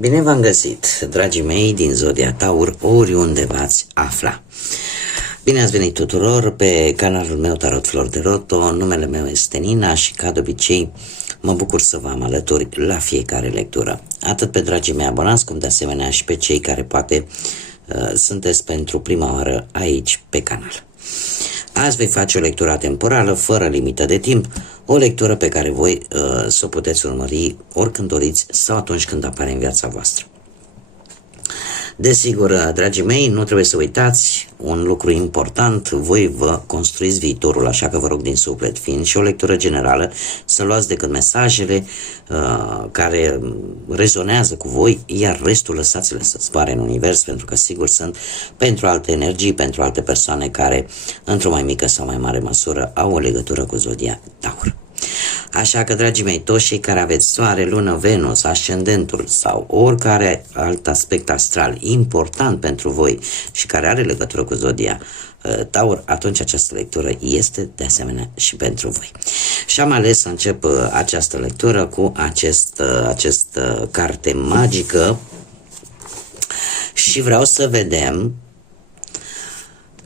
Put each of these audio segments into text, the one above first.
Bine v-am găsit, dragii mei din Zodia Taur, oriunde v-ați afla. Bine ați venit tuturor pe canalul meu Tarot Flor de Roto. Numele meu este Nina și, ca de obicei, mă bucur să vă am alături la fiecare lectură. Atât pe dragii mei abonați, cum de asemenea și pe cei care poate sunteți pentru prima oară aici pe canal. Azi voi face o lectură temporală, fără limită de timp, o lectură pe care voi să o puteți urmări oricând doriți sau atunci când apare în viața voastră. Desigur, dragii mei, nu trebuie să uitați un lucru important: voi vă construiți viitorul, așa că vă rog din suflet, fiind și o lectură generală, să luați decât mesajele care rezonează cu voi, iar restul lăsați-le să zboare în univers, pentru că sigur sunt pentru alte energii, pentru alte persoane care, într-o mai mică sau mai mare măsură, au o legătură cu Zodia Taur. Așa că, dragii mei, toți cei care aveți Soare, Lună, Venus, Ascendentul sau oricare alt aspect astral important pentru voi și care are legătură cu Zodia Taur, atunci această lectură este de asemenea și pentru voi. Și am ales să încep această lectură cu această carte magică și vreau să vedem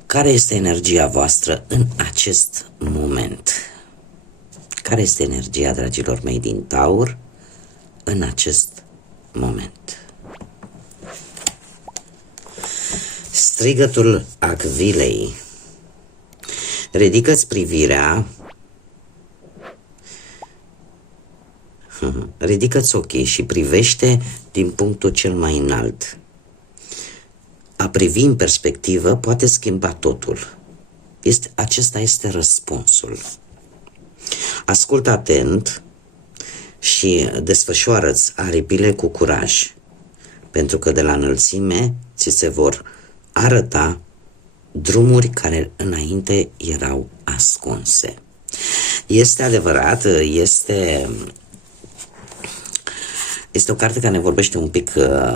care este energia voastră în acest moment. Care este energia, dragilor mei, din Taur în acest moment? Strigătul Acvilei. Ridică-ți privirea, ridică-ți ochii și privește din punctul cel mai înalt. A privi în perspectivă poate schimba totul. Acesta este răspunsul. Ascultă atent și desfășoară-ți aripile cu curaj, pentru că de la înălțime ți se vor arăta drumuri care înainte erau ascunse. Este adevărat, este o carte care ne vorbește un pic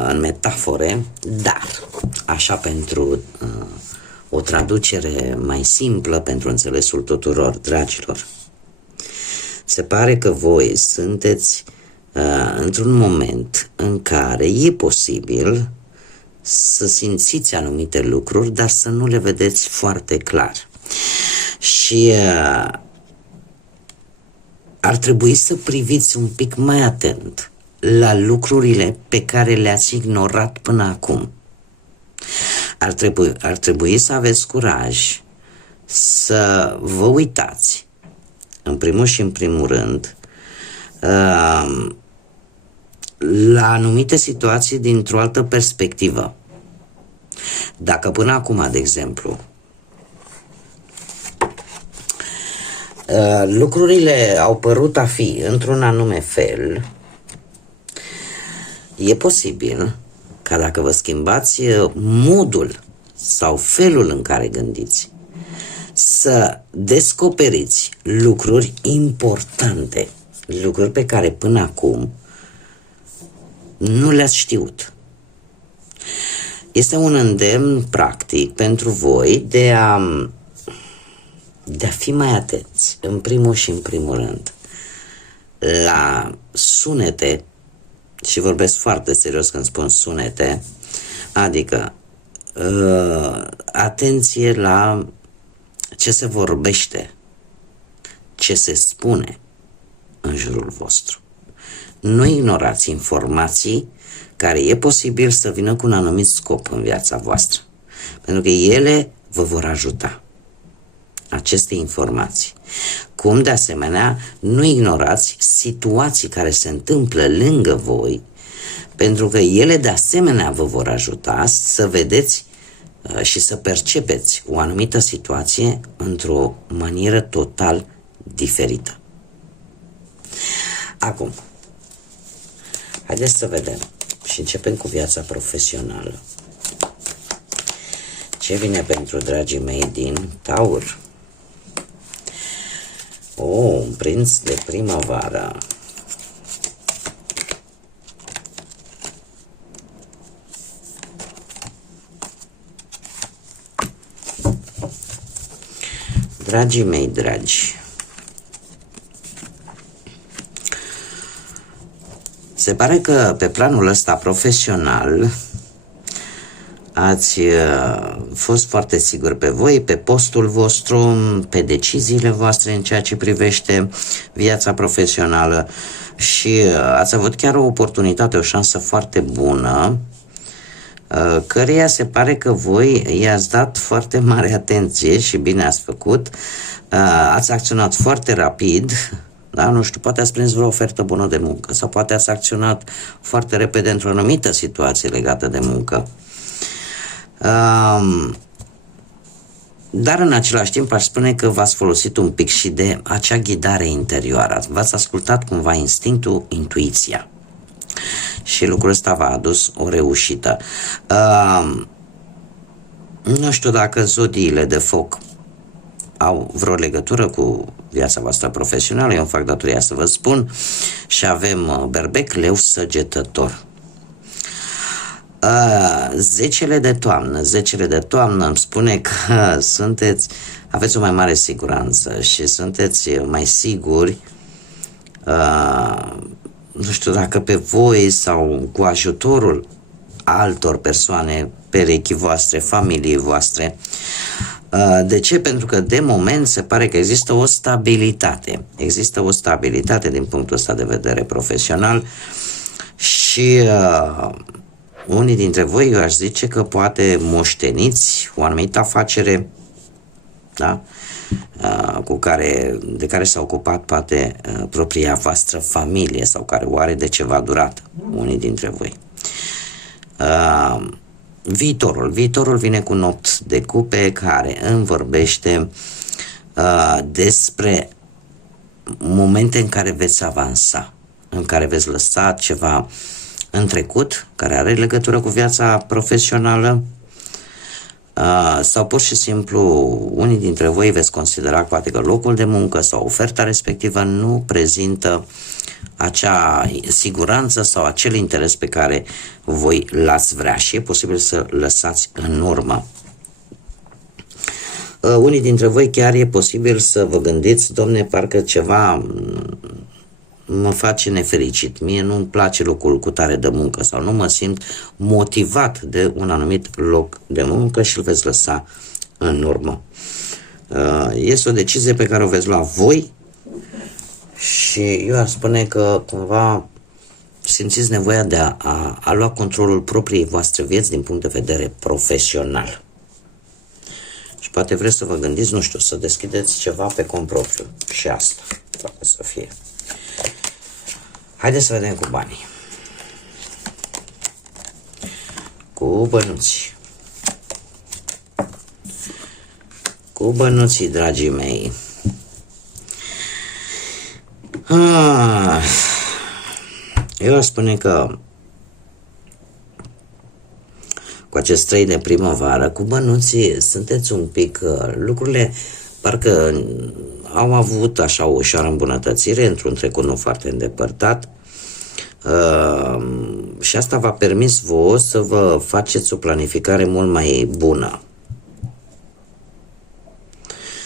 în metafore, dar așa pentru o traducere mai simplă, pentru înțelesul tuturor, dragilor. Se pare că voi sunteți într-un moment în care e posibil să simțiți anumite lucruri, dar să nu le vedeți foarte clar. Și ar trebui să priviți un pic mai atent la lucrurile pe care le-ați ignorat până acum. Ar trebui să aveți curaj să vă uitați, în primul și în primul rând, la anumite situații dintr-o altă perspectivă. Dacă până acum, de exemplu, lucrurile au părut a fi într-un anume fel, e posibil ca, dacă vă schimbați modul sau felul în care gândiți, să descoperiți lucruri importante, lucruri pe care până acum nu le-ați știut. Este un îndemn practic pentru voi de a fi mai atenți, în primul și în primul rând, la sunete, și vorbesc foarte serios când spun sunete, adică atenție la ce se vorbește, ce se spune în jurul vostru. Nu ignorați informații care e posibil să vină cu un anumit scop în viața voastră, pentru că ele vă vor ajuta, aceste informații. Cum, de asemenea, nu ignorați situații care se întâmplă lângă voi, pentru că ele, de asemenea, vă vor ajuta să vedeți și să percepeți o anumită situație într-o manieră total diferită. Acum, haideți să vedem și începem cu viața profesională. Ce vine pentru dragii mei din Taur? Un prinț de primăvară. Dragii mei dragi, Se pare că pe planul ăsta profesional ați fost foarte sigur pe voi, pe postul vostru, pe deciziile voastre în ceea ce privește viața profesională și ați avut chiar o oportunitate, o șansă foarte bună, căreia se pare că voi i-ați dat foarte mare atenție și bine ați făcut, ați acționat foarte rapid, da? Nu știu, poate ați prins vreo ofertă bună de muncă sau poate ați acționat foarte repede într-o anumită situație legată de muncă. Dar în același timp aș spune că v-ați folosit un pic și de acea ghidare interioară, v-ați ascultat cumva instinctul, intuiția și lucrul ăsta v-a adus o reușită. Nu știu dacă zodiile de foc au vreo legătură cu viața voastră profesională, eu îmi fac datoria să vă spun, și avem berbec, leu, săgetător. Zecele de toamnă îmi spune că aveți o mai mare siguranță și sunteți mai siguri, nu știu dacă pe voi sau cu ajutorul altor persoane, perechii voastre, familiei voastre. De ce? Pentru că de moment se pare că există o stabilitate. Există o stabilitate din punctul ăsta de vedere profesional și unii dintre voi, eu aș zice că poate moșteniți o anumită afacere, da? De care s-a ocupat poate propria voastră familie sau care o are de ceva durată, unii dintre voi. Viitorul vine cu 8 de cupe care îmi vorbește despre momente în care veți avansa, în care veți lăsa ceva în trecut, care are legătură cu viața profesională, sau pur și simplu unii dintre voi veți considera poate că locul de muncă sau oferta respectivă nu prezintă acea siguranță sau acel interes pe care voi l-ați vrea și e posibil să lăsați în urmă. Unii dintre voi chiar e posibil să vă gândiți, domne, parcă ceva mă face nefericit, mie nu-mi place locul cu tare de muncă sau nu mă simt motivat de un anumit loc de muncă și îl veți lăsa în urmă. Este o decizie pe care o veți lua voi și eu aș spune că cumva simțiți nevoia de a lua controlul propriei voastre vieți din punct de vedere profesional. Și poate vreți să vă gândiți, nu știu, să deschideți ceva pe cont propriu și asta poate să fie. Haideți să vedem cu banii. Cu bănuții. Cu bănuții, dragii mei. Eu aș spune că cu acest 3 de primăvară, cu bănuții, sunteți un pic, lucrurile parcă au avut așa o ușoară îmbunătățire într-un trecut nu foarte îndepărtat și asta v-a permis vouă să vă faceți o planificare mult mai bună.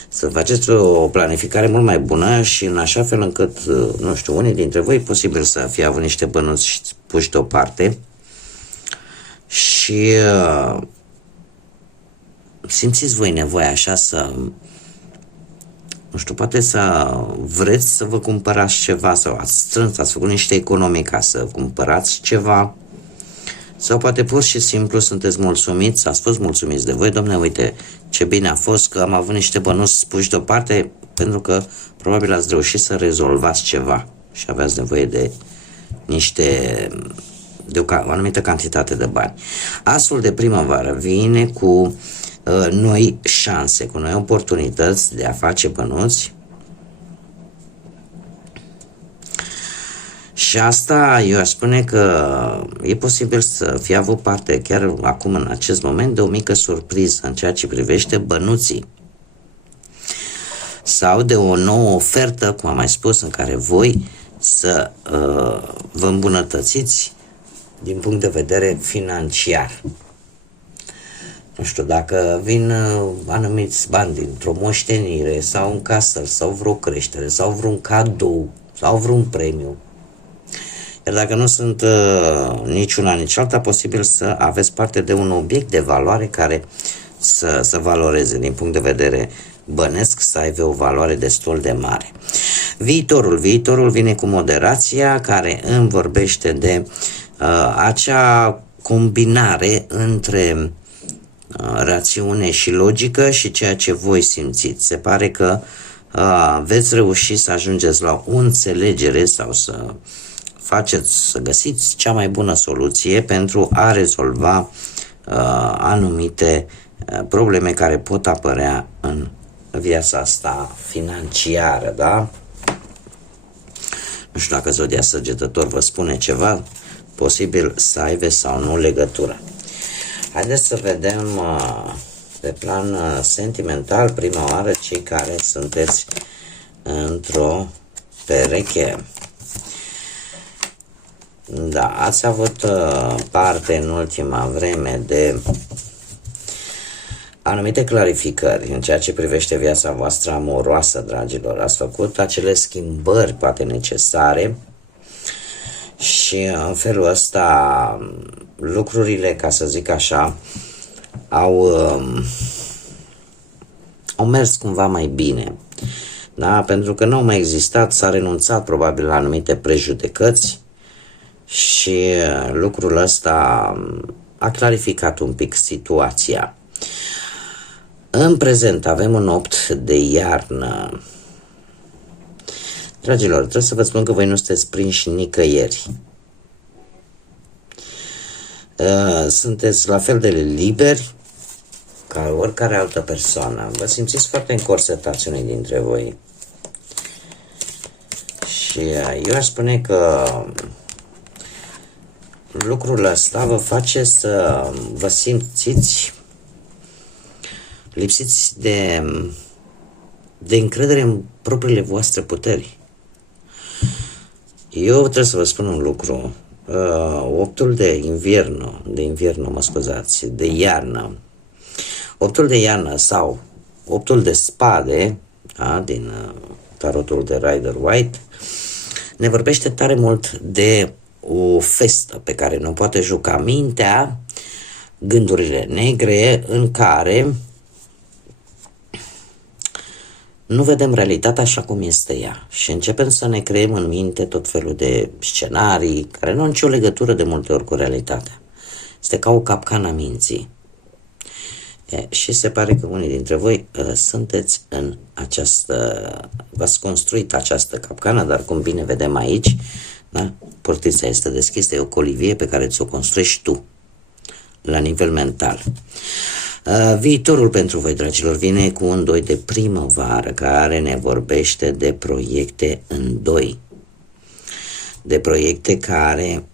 Să faceți o planificare mult mai bună și în așa fel încât, nu știu, unii dintre voi posibil să fie avut niște bănuți puși deoparte și simțiți voi nevoia așa să, nu știu, poate să vreți să vă cumpărați ceva sau ați strâns, ați făcut niște economii ca să cumpărați ceva sau poate pur și simplu sunteți mulțumiți, ați fost mulțumiți de voi, domne, uite ce bine a fost că am avut niște bănuți puși deoparte pentru că probabil ați reușit să rezolvați ceva și aveați nevoie de o anumită cantitate de bani. Asul de primăvară vine cu noi șanse, cu noi oportunități de a face bănuți și asta eu aș spune că e posibil să fie avut parte chiar acum în acest moment de o mică surpriză în ceea ce privește bănuții sau de o nouă ofertă, cum am mai spus, în care voi să vă îmbunătățiți din punct de vedere financiar. Nu știu, dacă vin anumiți bani dintr-o moștenire sau un casăl sau vreo creștere sau vreun cadou sau vreun premiu Iar dacă nu sunt niciuna, nici alta, posibil să aveți parte de un obiect de valoare care să valoreze din punct de vedere bănesc, să aibă o valoare destul de mare. Viitorul vine cu moderația, care îmi vorbește de acea combinare între rațiune și logică și ceea ce voi simțiți. Se pare că veți reuși să ajungeți la o înțelegere sau să găsiți cea mai bună soluție pentru a rezolva anumite probleme care pot apărea în viața asta financiară, da? Nu știu dacă zodia Săgetător vă spune ceva, posibil să aibă sau nu legătură. Haideți să vedem pe plan sentimental prima oară cei care sunteți într-o pereche. Da, ați avut parte în ultima vreme de anumite clarificări în ceea ce privește viața voastră amoroasă, dragilor. Ați făcut acele schimbări poate necesare și în felul ăsta lucrurile, ca să zic așa, au mers cumva mai bine. Da? Pentru că nu au mai existat, s-a renunțat probabil la anumite prejudecăți și lucrul ăsta a clarificat un pic situația. În prezent avem un 8 de iarnă. Dragilor, trebuie să vă spun că voi nu sunteți prinși nicăieri. Sunteți la fel de liberi ca oricare altă persoană. Vă simțiți foarte încorsetați unii dintre voi. Și eu aș spune că lucrul ăsta vă face să vă simțiți lipsiți de încredere în propriile voastre puteri. Eu trebuie să vă spun un lucru. Optul de iarnă, optul de iarnă sau optul de spade, da, din tarotul de Rider-Waite, ne vorbește tare mult de o festă pe care nu poate juca mintea, gândurile negre în care nu vedem realitatea așa cum este ea și începem să ne creăm în minte tot felul de scenarii care nu au nicio legătură de multe ori cu realitatea. Este ca o capcană a minții. Și se pare că unii dintre voi sunteți în v-ați construit această capcană, dar cum bine vedem aici, da? Portița este deschisă, e o colivie pe care ți-o construiești tu la nivel mental. Viitorul pentru voi, dragilor, vine cu un 2 de primăvară care ne vorbește de proiecte în doi. De proiecte care,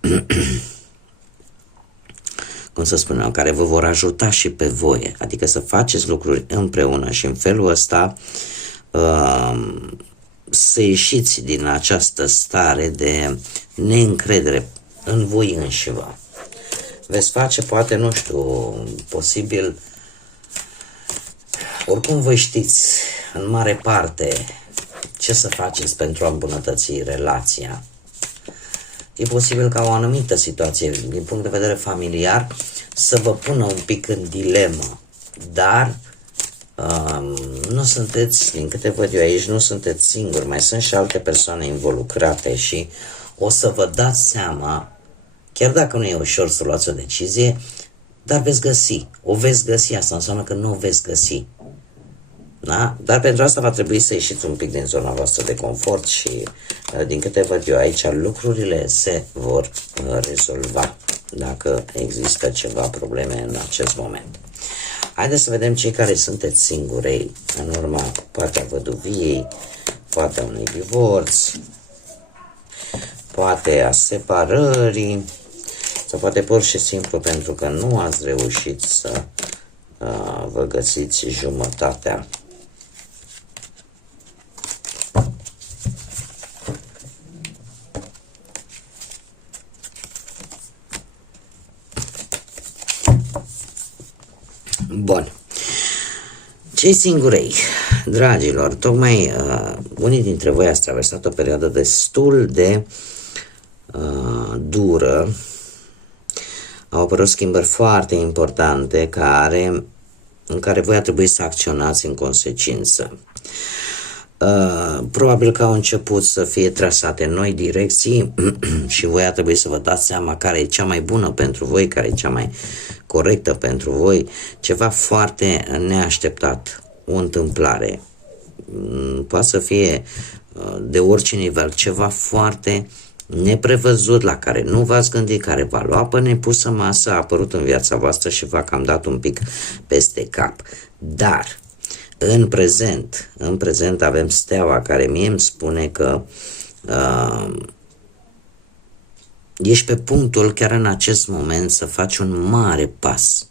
cum să spunem, care vă vor ajuta și pe voi, adică să faceți lucruri împreună și în felul ăsta să ieșiți din această stare de neîncredere în voi înșivă. Veți face, poate, nu știu, posibil, oricum voi știți în mare parte ce să faceți pentru a îmbunătăți relația. E posibil ca o anumită situație, din punct de vedere familiar, să vă pună un pic în dilemă, dar nu sunteți, din câte văd eu aici, nu sunteți singuri, mai sunt și alte persoane involucrate și o să vă dați seama, chiar dacă nu e ușor să luați o decizie, dar o veți găsi, asta înseamnă că nu o veți găsi. Da? Dar pentru asta va trebui să ieșiți un pic din zona voastră de confort și, din câte văd eu aici, lucrurile se vor rezolva dacă există ceva probleme în acest moment. Haideți să vedem cei care sunteți singurei în urma poate a văduviei, poate a unui divorț, poate a separării, sau poate pur și simplu pentru că nu ați reușit să vă găsiți jumătatea. Bun. Cei singurei, dragilor, tocmai unii dintre voi ați traversat o perioadă destul de dură, au apărut schimbări foarte importante în care voi a trebuit să acționați în consecință. Probabil că au început să fie trasate noi direcții și voi a trebuit să vă dați seama care e cea mai bună pentru voi, care e cea mai corectă pentru voi, ceva foarte neașteptat, o întâmplare. Poate să fie de orice nivel, ceva foarte neprevăzut, la care nu v-ați gândit, care v-a luat pe nepusă masă, a apărut în viața voastră și v-a cam dat un pic peste cap. Dar în prezent avem steaua care mie îmi spune că ești pe punctul chiar în acest moment să faci un mare pas.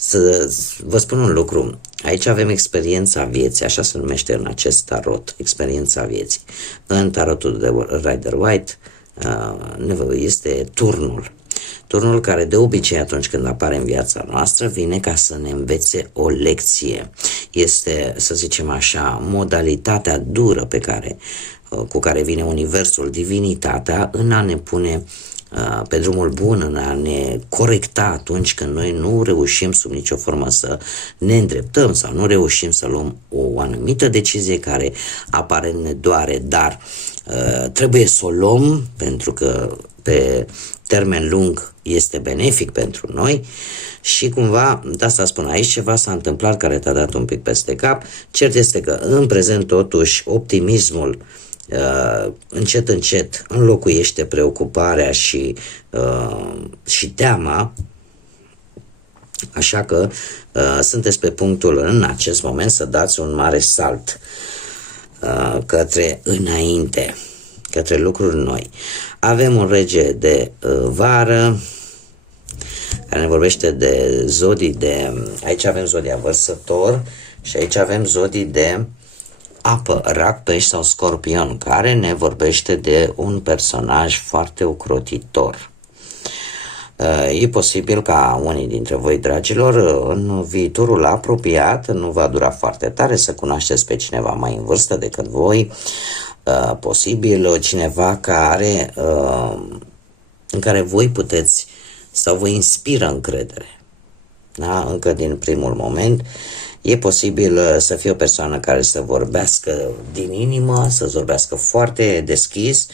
Să vă spun un lucru, aici avem experiența vieții, așa se numește în acest tarot, experiența vieții. În tarotul de Rider-Waite este turnul care de obicei atunci când apare în viața noastră vine ca să ne învețe o lecție. Este, să zicem așa, modalitatea dură cu care vine universul, divinitatea, în a ne pune pe drumul bun, în a ne corecta atunci când noi nu reușim sub nicio formă să ne îndreptăm sau nu reușim să luăm o anumită decizie care aparent ne doare, dar trebuie să o luăm pentru că pe termen lung este benefic pentru noi și cumva, de asta spun aici, ceva s-a întâmplat care te-a dat un pic peste cap. Cert este că în prezent totuși optimismul încet înlocuiește preocuparea și teama, așa că sunteți pe punctul în acest moment să dați un mare salt către înainte, către lucruri noi. Avem un rege de vară care ne vorbește de zodii aici avem zodia Vărsător și aici avem zodii de apă, Rac, Pești sau Scorpion, care ne vorbește de un personaj foarte ocrotitor. E posibil ca unii dintre voi, dragilor, în viitorul apropiat, nu va dura foarte tare, să cunoașteți pe cineva mai în vârstă decât voi, posibil cineva în care voi puteți sau vă inspiră încredere. Da? Încă din primul moment. E posibil să fie o persoană care să vorbească din inimă, să vorbească foarte deschis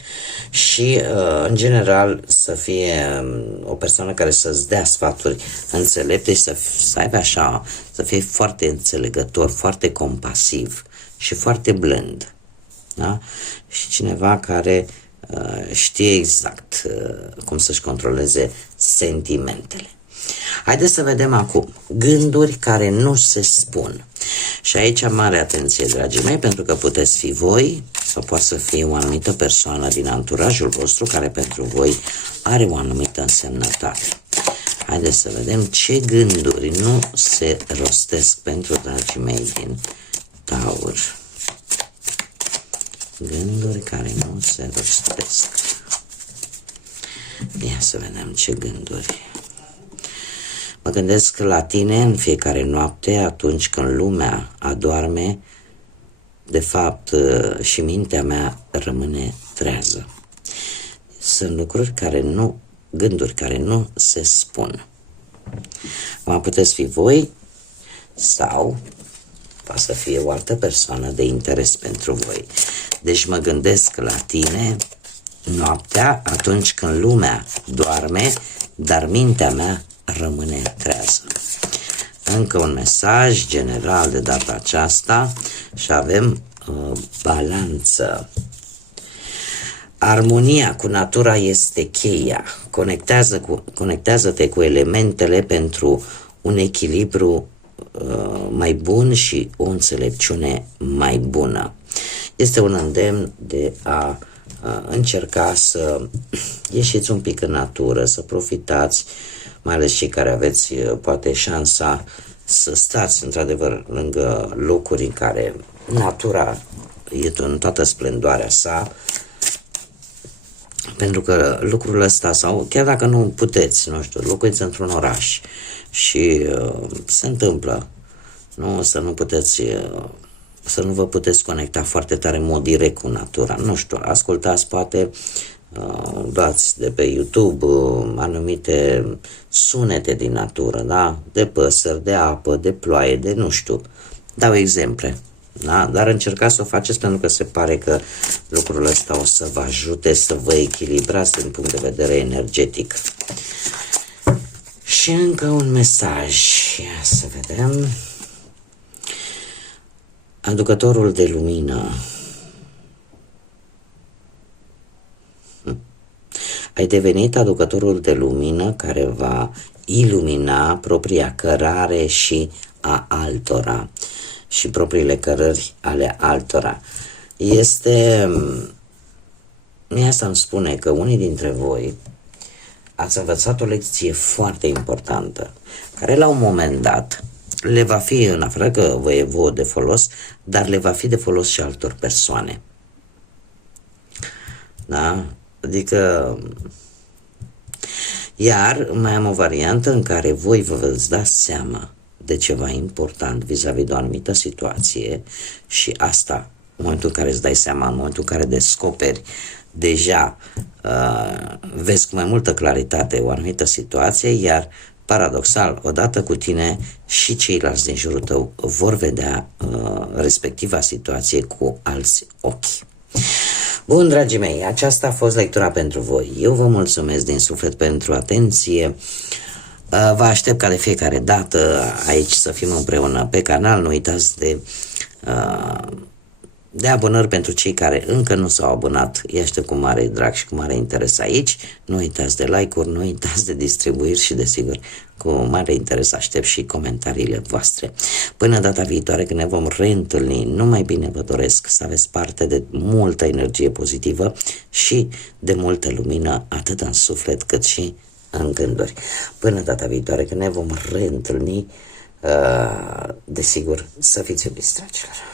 și, în general, să fie o persoană care să-ți dea sfaturi înțelepte și să aibă așa, să fie foarte înțelegător, foarte compasiv și foarte blând. Da? Și cineva care știe exact cum să-și controleze sentimentele. Haideți să vedem acum gânduri care nu se spun. Și aici mare atenție, dragii mei, pentru că puteți fi voi sau poate să fie o anumită persoană din anturajul vostru care pentru voi are o anumită însemnătate. Haideți să vedem ce gânduri nu se rostesc pentru dragii mei din Taur. Gânduri care nu se rostesc. Ia să vedem ce gânduri. Mă gândesc la tine în fiecare noapte atunci când lumea adorme, de fapt și mintea mea rămâne trează. Sunt gânduri care nu se spun. Mă puteți fi voi sau poate să fie o altă persoană de interes pentru voi. Deci mă gândesc la tine noaptea atunci când lumea doarme, dar mintea mea rămâne trează. Încă un mesaj general de data aceasta și avem balanță. Armonia cu natura este cheia. Conectează-te cu elementele pentru un echilibru mai bun și o înțelepciune mai bună. Este un îndemn de a încerca să ieșiți un pic în natură, să profitați, mai ales cei care aveți poate șansa să stați într-adevăr lângă locuri în care natura e în toată splendoarea sa, pentru că lucrul ăsta, sau chiar dacă nu puteți, nu știu, locuiți într-un oraș și se întâmplă, nu, să nu vă puteți conecta foarte tare în mod direct cu natura, nu știu, ascultați poate luați de pe YouTube anumite sunete din natură, da? De păsări, de apă, de ploaie, de nu știu. Dau exemple. Da? Dar încercați să o faceți pentru că se pare că lucrul ăsta o să vă ajute să vă echilibrați din punct de vedere energetic. Și încă un mesaj. Ia să vedem. Aducătorul de lumină. Ai devenit aducătorul de lumină care va ilumina propria cărare și a altora și propriile cărări ale altora. Asta îmi spune că unii dintre voi ați învățat o lecție foarte importantă, care la un moment dat le va fi, în afară că vă e vouă de folos, dar le va fi de folos și altor persoane. Da? Adică, iar mai am o variantă în care voi vă veți da seama de ceva important vis-a-vis de o anumită situație și asta, în momentul în care îți dai seama, în momentul în care descoperi, deja vezi cu mai multă claritate o anumită situație, iar paradoxal, odată cu tine și ceilalți din jurul tău vor vedea respectiva situație cu alți ochi. Bun, dragii mei, aceasta a fost lectura pentru voi. Eu vă mulțumesc din suflet pentru atenție. Vă aștept ca de fiecare dată aici să fim împreună pe canal. Nu uitați de abonări pentru cei care încă nu s-au abonat. Îi aștept cu mare drag și cu mare interes aici. Nu uitați de like-uri, nu uitați de distribuiri și desigur cu mare interes aștept și comentariile voastre. Până data viitoare când ne vom reîntâlni, numai bine vă doresc să aveți parte de multă energie pozitivă și de multă lumină atât în suflet cât și în gânduri. Până data viitoare când ne vom reîntâlni, desigur să fiți iubiți, dragilor.